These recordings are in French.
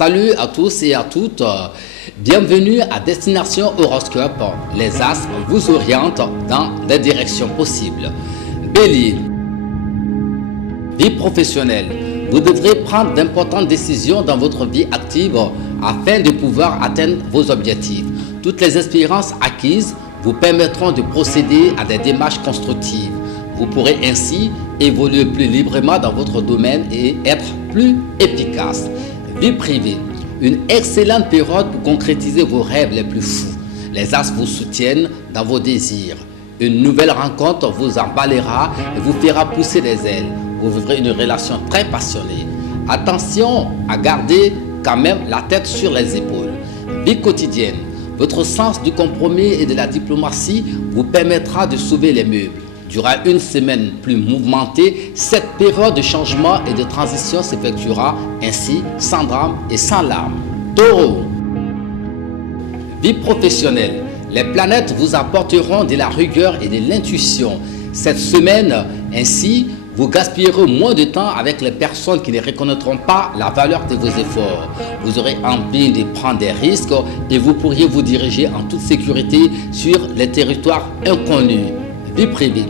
Salut à tous et à toutes, bienvenue à Destination Horoscope. Les astres vous orientent dans des directions possibles. Bélier, vie professionnelle. Vous devrez prendre d'importantes décisions dans votre vie active afin de pouvoir atteindre vos objectifs. Toutes les expériences acquises vous permettront de procéder à des démarches constructives. Vous pourrez ainsi évoluer plus librement dans votre domaine et être plus efficace. Vie privée, une excellente période pour concrétiser vos rêves les plus fous. Les astres vous soutiennent dans vos désirs. Une nouvelle rencontre vous emballera et vous fera pousser des ailes. Vous vivrez une relation très passionnée. Attention à garder quand même la tête sur les épaules. Vie quotidienne, votre sens du compromis et de la diplomatie vous permettra de sauver les meubles. Durant une semaine plus mouvementée, cette période de changement et de transition s'effectuera ainsi sans drame et sans larmes. Taureau, vie professionnelle. Les planètes vous apporteront de la rigueur et de l'intuition. Cette semaine, ainsi, vous gaspillerez moins de temps avec les personnes qui ne reconnaîtront pas la valeur de vos efforts. Vous aurez envie de prendre des risques et vous pourriez vous diriger en toute sécurité sur les territoires inconnus. Vie privée.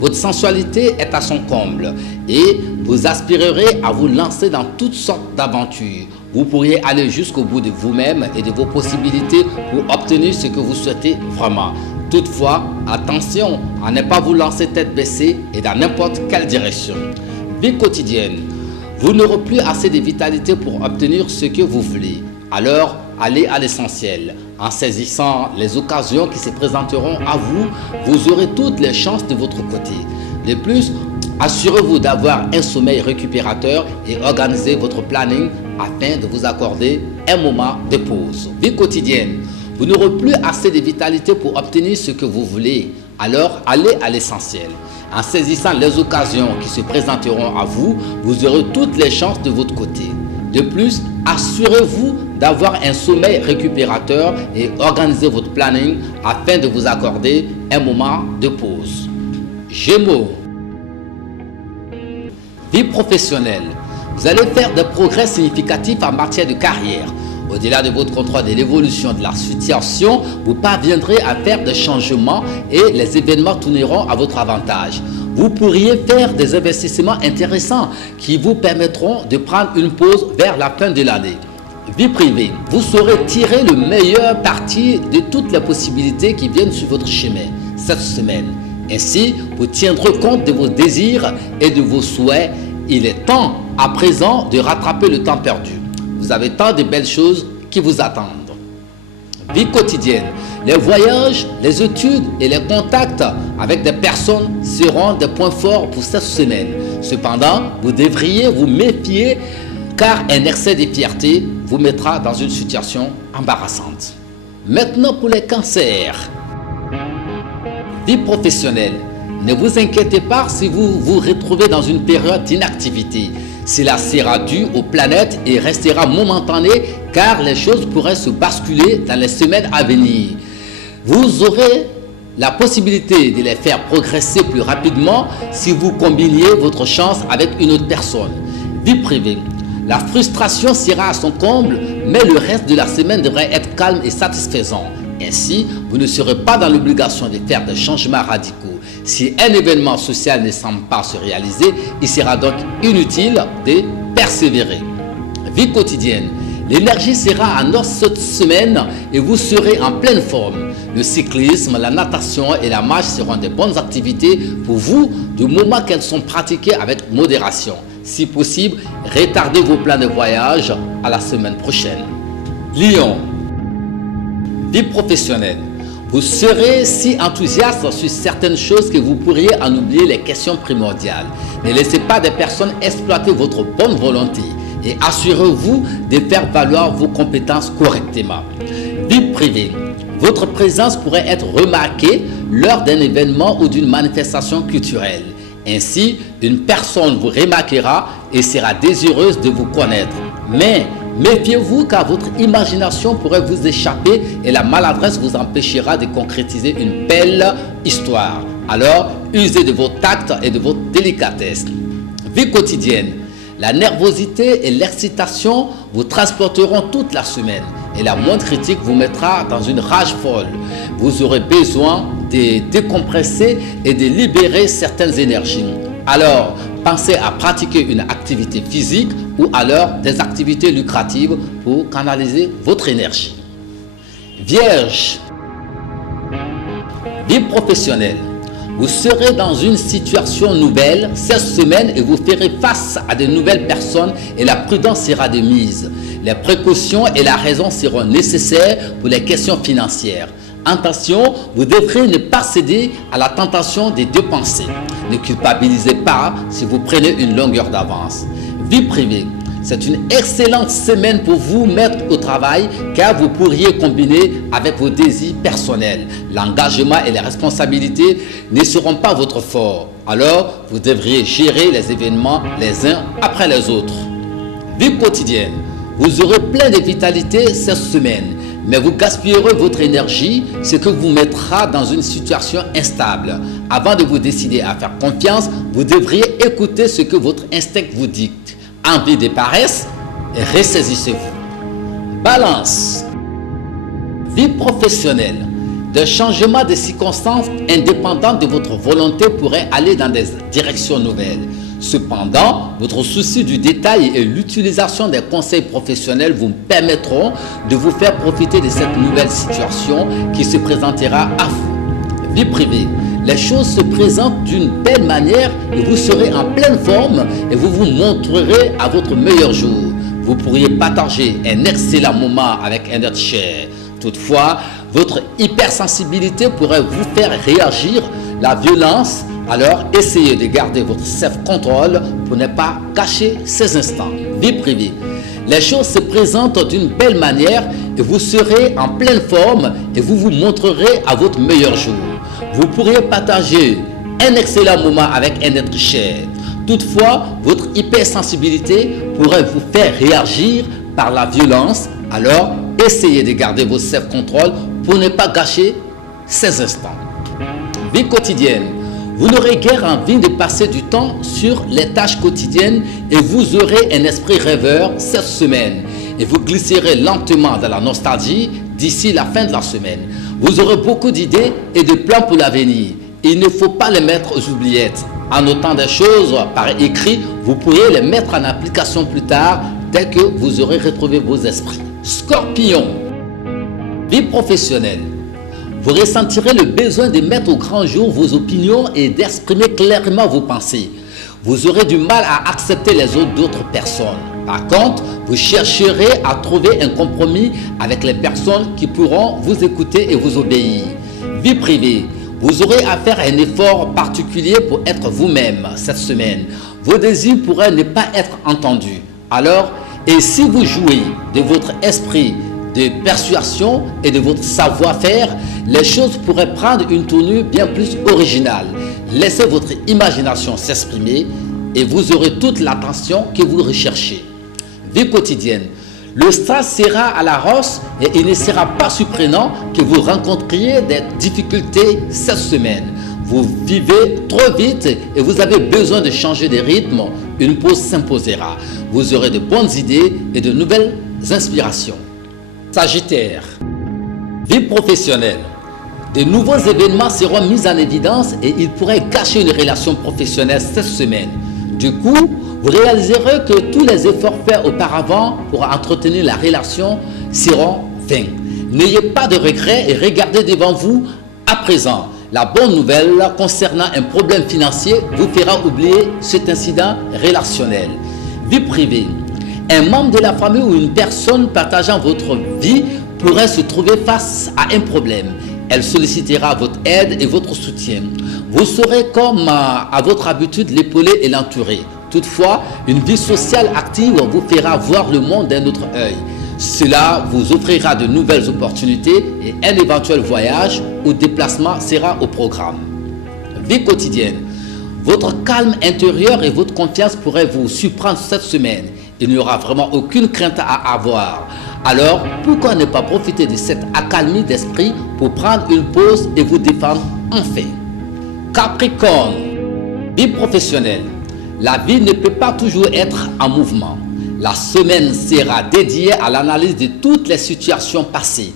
Votre sensualité est à son comble et vous aspirerez à vous lancer dans toutes sortes d'aventures. Vous pourriez aller jusqu'au bout de vous-même et de vos possibilités pour obtenir ce que vous souhaitez vraiment. Toutefois, attention à ne pas vous lancer tête baissée et dans n'importe quelle direction. Vie quotidienne. Vous n'aurez plus assez de vitalité pour obtenir ce que vous voulez. Alors, allez à l'essentiel. En saisissant les occasions qui se présenteront à vous, vous aurez toutes les chances de votre côté. De plus, assurez-vous d'avoir un sommeil récupérateur et organisez votre planning afin de vous accorder un moment de pause. Vie quotidienne. Vous n'aurez plus assez de vitalité pour obtenir ce que vous voulez. Alors, allez à l'essentiel. En saisissant les occasions qui se présenteront à vous, vous aurez toutes les chances de votre côté. De plus, assurez-vous d'avoir un sommeil récupérateur et organisez votre planning afin de vous accorder un moment de pause. Gémeaux, vie professionnelle. Vous allez faire des progrès significatifs en matière de carrière. Au-delà de votre contrôle de l'évolution de la situation, vous parviendrez à faire des changements et les événements tourneront à votre avantage. Vous pourriez faire des investissements intéressants qui vous permettront de prendre une pause vers la fin de l'année. Vie privée, vous saurez tirer le meilleur parti de toutes les possibilités qui viennent sur votre chemin cette semaine. Ainsi, vous tiendrez compte de vos désirs et de vos souhaits. Il est temps à présent de rattraper le temps perdu. Vous avez tant de belles choses qui vous attendent. Vie quotidienne, les voyages, les études et les contacts avec des personnes seront des points forts pour cette semaine. Cependant, vous devriez vous méfier car un excès de fierté vous mettra dans une situation embarrassante. Maintenant pour les cancers. Vie professionnelle. Ne vous inquiétez pas si vous vous retrouvez dans une période d'inactivité. Cela sera dû aux planètes et restera momentané car les choses pourraient se basculer dans les semaines à venir. Vous aurez la possibilité de les faire progresser plus rapidement si vous combiniez votre chance avec une autre personne. Vie privée. La frustration sera à son comble, mais le reste de la semaine devrait être calme et satisfaisant. Ainsi, vous ne serez pas dans l'obligation de faire des changements radicaux. Si un événement social ne semble pas se réaliser, il sera donc inutile de persévérer. Vie quotidienne. L'énergie sera en os cette semaine et vous serez en pleine forme. Le cyclisme, la natation et la marche seront de bonnes activités pour vous du moment qu'elles sont pratiquées avec modération. Si possible, retardez vos plans de voyage à la semaine prochaine. Lion, vie professionnelle. Vous serez si enthousiaste sur certaines choses que vous pourriez en oublier les questions primordiales. Ne laissez pas des personnes exploiter votre bonne volonté et assurez-vous de faire valoir vos compétences correctement. Vie privée. Votre présence pourrait être remarquée lors d'un événement ou d'une manifestation culturelle. Ainsi, une personne vous remarquera et sera désireuse de vous connaître. Mais méfiez-vous car votre imagination pourrait vous échapper et la maladresse vous empêchera de concrétiser une belle histoire. Alors, usez de votre tact et de votre délicatesse. Vie quotidienne. La nervosité et l'excitation vous transporteront toute la semaine et la moindre critique vous mettra dans une rage folle. Vous aurez besoin de décompresser et de libérer certaines énergies. Alors, pensez à pratiquer une activité physique ou alors des activités lucratives pour canaliser votre énergie. Vierge, vie professionnelle. Vous serez dans une situation nouvelle cette semaine et vous ferez face à de nouvelles personnes et la prudence sera de mise. Les précautions et la raison seront nécessaires pour les questions financières. Attention, vous devrez ne pas céder à la tentation de dépenser. Ne culpabilisez pas si vous prenez une longueur d'avance. Vie privée. C'est une excellente semaine pour vous mettre au travail car vous pourriez combiner avec vos désirs personnels. L'engagement et les responsabilités ne seront pas votre fort. Alors, vous devriez gérer les événements les uns après les autres. Vie quotidienne. Vous aurez plein de vitalité cette semaine, mais vous gaspillerez votre énergie, ce qui vous mettra dans une situation instable. Avant de vous décider à faire confiance, vous devriez écouter ce que votre instinct vous dicte. Envie de paresse, ressaisissez-vous. Balance. Vie professionnelle. Des changements de circonstances indépendants de votre volonté pourraient aller dans des directions nouvelles. Cependant, votre souci du détail et l'utilisation des conseils professionnels vous permettront de vous faire profiter de cette nouvelle situation qui se présentera à vous. Vie privée. Les choses se présentent d'une belle manière et vous serez en pleine forme et vous vous montrerez à votre meilleur jour. Vous pourriez partager un excellent moment avec un être cher. Toutefois, votre hypersensibilité pourrait vous faire réagir la violence. Alors, essayez de garder votre self-control pour ne pas gâcher ces instants. Vie privée. Les choses se présentent d'une belle manière et vous serez en pleine forme et vous vous montrerez à votre meilleur jour. Vous pourriez partager un excellent moment avec un être cher. Toutefois, votre hypersensibilité pourrait vous faire réagir par la violence. Alors, essayez de garder votre self-control pour ne pas gâcher ces instants. Vie quotidienne. Vous n'aurez guère envie de passer du temps sur les tâches quotidiennes et vous aurez un esprit rêveur cette semaine. Et vous glisserez lentement dans la nostalgie d'ici la fin de la semaine. Vous aurez beaucoup d'idées et de plans pour l'avenir. Il ne faut pas les mettre aux oubliettes. En notant des choses par écrit, vous pourrez les mettre en application plus tard dès que vous aurez retrouvé vos esprits. Scorpion, vie professionnelle. Vous ressentirez le besoin de mettre au grand jour vos opinions et d'exprimer clairement vos pensées. Vous aurez du mal à accepter les autres d'autres personnes. Par contre, vous chercherez à trouver un compromis avec les personnes qui pourront vous écouter et vous obéir. Vie privée. Vous aurez à faire un effort particulier pour être vous-même cette semaine. Vos désirs pourraient ne pas être entendus. Alors, et si vous jouez de votre esprit de persuasion et de votre savoir-faire, les choses pourraient prendre une tournure bien plus originale. Laissez votre imagination s'exprimer et vous aurez toute l'attention que vous recherchez. Vie quotidienne. Le stress sera à la hausse et il ne sera pas surprenant que vous rencontriez des difficultés cette semaine. Vous vivez trop vite et vous avez besoin de changer de rythme. Une pause s'imposera. Vous aurez de bonnes idées et de nouvelles inspirations. Sagittaire, vie professionnelle. De nouveaux événements seront mis en évidence et ils pourraient gâcher une relation professionnelle cette semaine. Du coup, vous réaliserez que tous les efforts faits auparavant pour entretenir la relation seront vains. N'ayez pas de regrets et regardez devant vous à présent. La bonne nouvelle concernant un problème financier vous fera oublier cet incident relationnel. Vie privée. Un membre de la famille ou une personne partageant votre vie pourrait se trouver face à un problème. Elle sollicitera votre aide et votre soutien. Vous saurez comme à votre habitude l'épauler et l'entourer. Toutefois, une vie sociale active vous fera voir le monde d'un autre œil. Cela vous offrira de nouvelles opportunités et un éventuel voyage ou déplacement sera au programme. Vie quotidienne. Votre calme intérieur et votre confiance pourraient vous surprendre cette semaine. Il n'y aura vraiment aucune crainte à avoir. Alors, pourquoi ne pas profiter de cette accalmie d'esprit pour prendre une pause et vous défendre enfin? Capricorne, vie professionnelle. la vie ne peut pas toujours être en mouvement. La semaine sera dédiée à l'analyse de toutes les situations passées.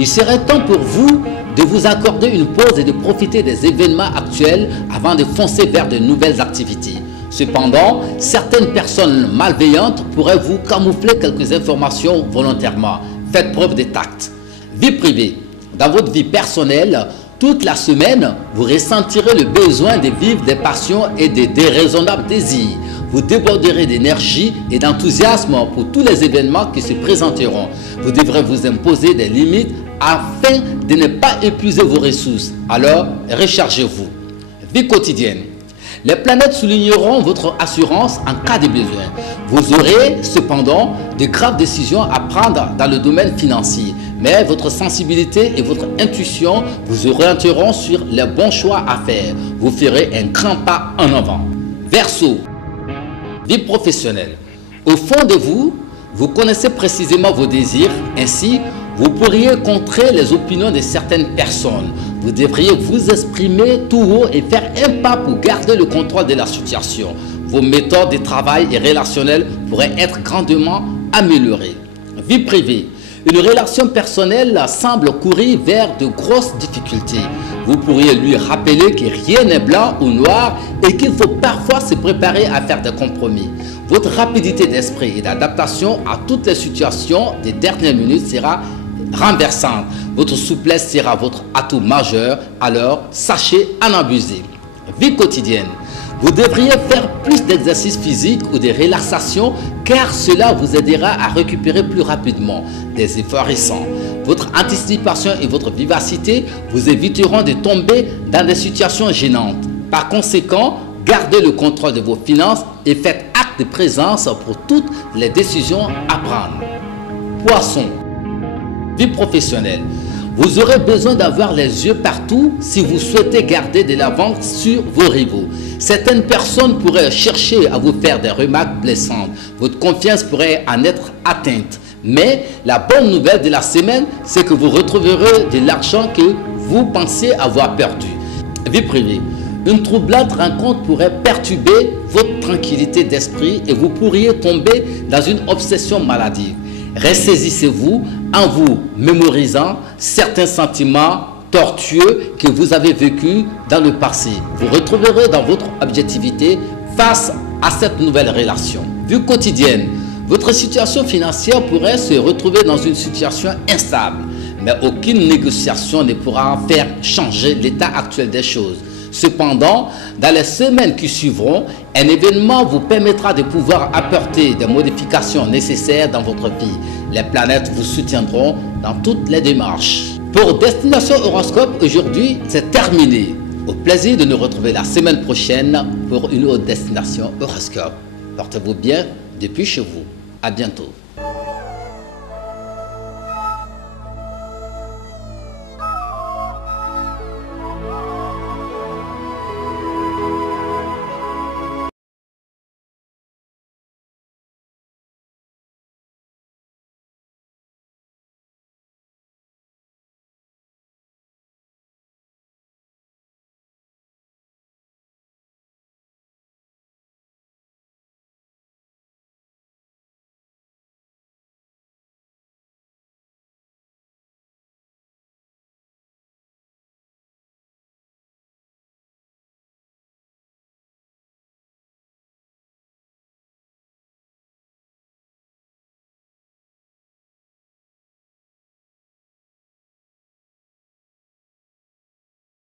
Il serait temps pour vous de vous accorder une pause et de profiter des événements actuels avant de foncer vers de nouvelles activités. Cependant, certaines personnes malveillantes pourraient vous camoufler quelques informations volontairement. Faites preuve de tact. Vie privée. Dans votre vie personnelle, toute la semaine, vous ressentirez le besoin de vivre des passions et des déraisonnables désirs. Vous déborderez d'énergie et d'enthousiasme pour tous les événements qui se présenteront. Vous devrez vous imposer des limites afin de ne pas épuiser vos ressources. Alors, rechargez-vous. Vie quotidienne. Les planètes souligneront votre assurance en cas de besoin. Vous aurez cependant de graves décisions à prendre dans le domaine financier. Mais votre sensibilité et votre intuition vous orienteront sur les bons choix à faire. Vous ferez un grand pas en avant. Verseau. Vie professionnelle. Au fond de vous, vous connaissez précisément vos désirs. Ainsi, vous pourriez contrer les opinions de certaines personnes. Vous devriez vous exprimer tout haut et faire un pas pour garder le contrôle de la situation. Vos méthodes de travail et relationnelles pourraient être grandement améliorées. Vie privée. Une relation personnelle semble courir vers de grosses difficultés. Vous pourriez lui rappeler que rien n'est blanc ou noir et qu'il faut parfois se préparer à faire des compromis. Votre rapidité d'esprit et d'adaptation à toutes les situations des dernières minutes sera renversante. Votre souplesse sera votre atout majeur, alors sachez en abuser. Vie quotidienne. Vous devriez faire plus d'exercices physiques ou de relaxation car cela vous aidera à récupérer plus rapidement des efforts récents. Votre anticipation et votre vivacité vous éviteront de tomber dans des situations gênantes. Par conséquent, gardez le contrôle de vos finances et faites acte de présence pour toutes les décisions à prendre. Poisson. Vie professionnelle. Vous aurez besoin d'avoir les yeux partout si vous souhaitez garder de l'avance sur vos rivaux. Certaines personnes pourraient chercher à vous faire des remarques blessantes. Votre confiance pourrait en être atteinte. Mais la bonne nouvelle de la semaine, c'est que vous retrouverez de l'argent que vous pensiez avoir perdu. Vie privée. Une troublante rencontre pourrait perturber votre tranquillité d'esprit et vous pourriez tomber dans une obsession maladive. Ressaisissez-vous en vous mémorisant certains sentiments tortueux que vous avez vécus dans le passé. Vous retrouverez dans votre objectivité face à cette nouvelle relation. Vie quotidienne. Votre situation financière pourrait se retrouver dans une situation instable, mais aucune négociation ne pourra faire changer l'état actuel des choses. Cependant, dans les semaines qui suivront, un événement vous permettra de pouvoir apporter des modifications nécessaires dans votre vie. Les planètes vous soutiendront dans toutes les démarches. Pour Destination Horoscope, aujourd'hui, c'est terminé. Au plaisir de nous retrouver la semaine prochaine pour une autre Destination Horoscope. Portez-vous bien depuis chez vous. À bientôt.